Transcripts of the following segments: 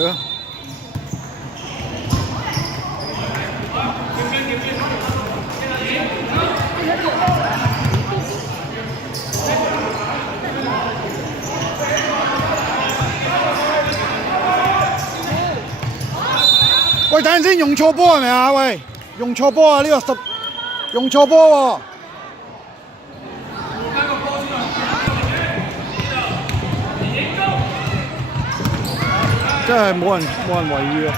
係啊。喂，等陣先，用錯波係咪啊？喂，用錯波啊！呢個用錯波喎。真係冇人圍意啊！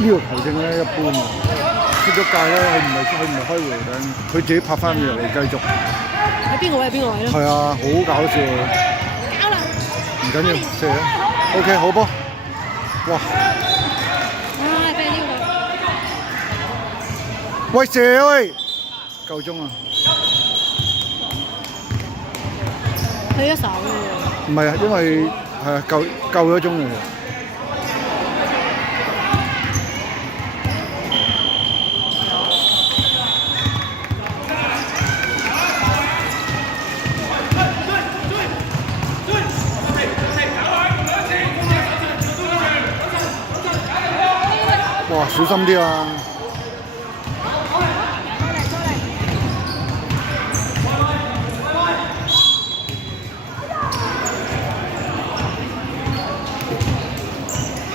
呢個球證咧一般啊，出咗界咧，佢唔係開回領，佢自己拍翻入嚟繼續。喺邊個位係邊個位咧？係啊，好搞笑啊！搞啦！唔緊要，射啦。OK， 好波。哇！唉，俾人撩到。喂，射喂！夠鐘啊！佢一手嘅。唔係啊，因為係啊，夠咗鐘嚟嘅。哇！小心啲啊！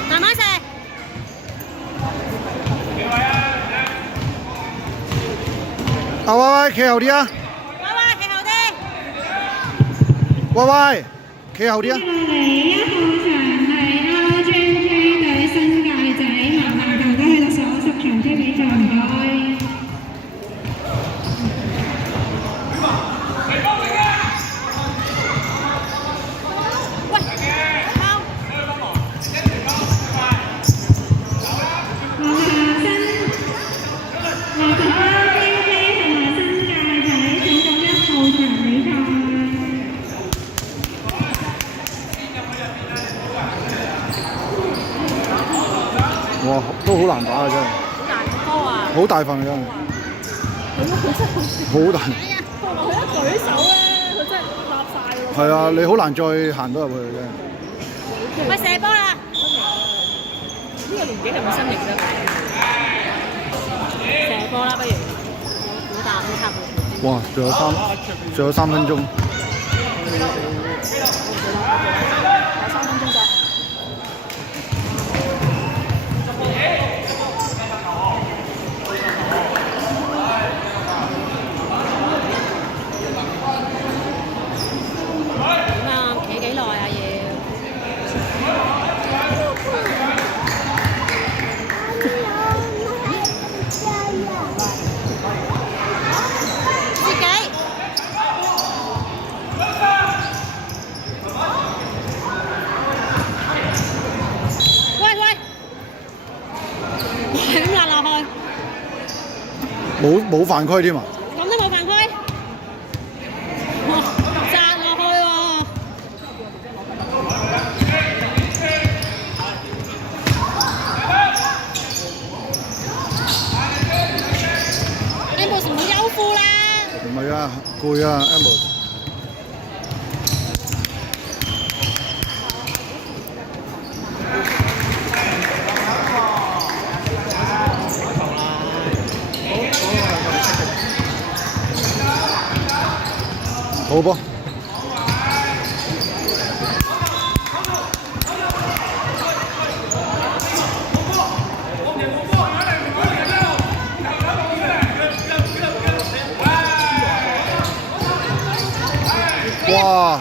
慢慢射。啊喂，企後啲啊！企後啲。喂，企後啲啊！哇，都好難打啊！真係。好大個波啊！好大份啊！真係。係咯，佢真係好大。佢一舉手咧，佢真係立晒喎。係啊，你好難再行到入去嘅。喂，射波啦！呢個年紀係咪新型得？射波啦，不如。好大都差唔多。哇！仲有3分鐘。冇犯規添啊！咁都冇犯規，哇！擲落去喎！Amos 唔好休夫啦！唔係啊，攰啊 ，Amos。好波！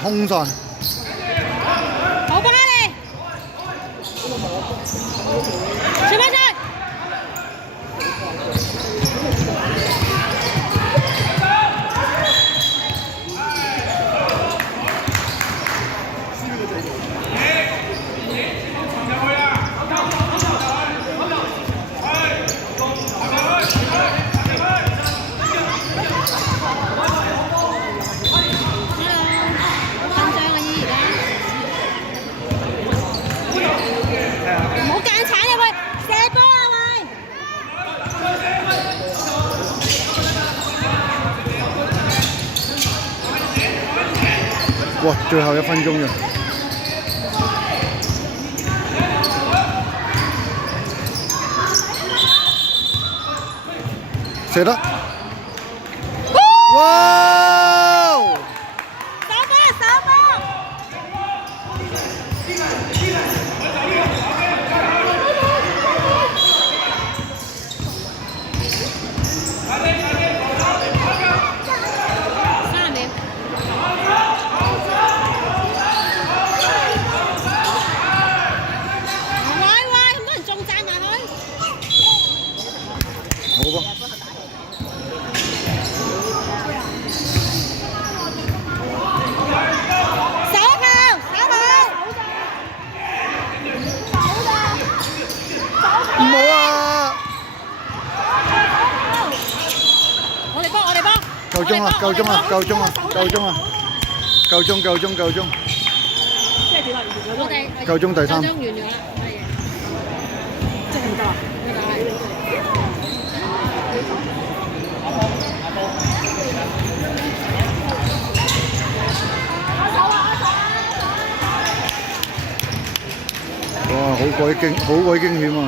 空晒。好巴你，小巴仔。哇！最後1分鐘嘅，射得！哇！手波！好噃。唔好啊！我哋幫。夠鐘啊！夠鐘啊！夠鐘啊！夠鐘啊！夠鐘！即係點啊？我哋夠鐘第3。完咗啦，即係唔得啦，哇！好鬼驚險啊！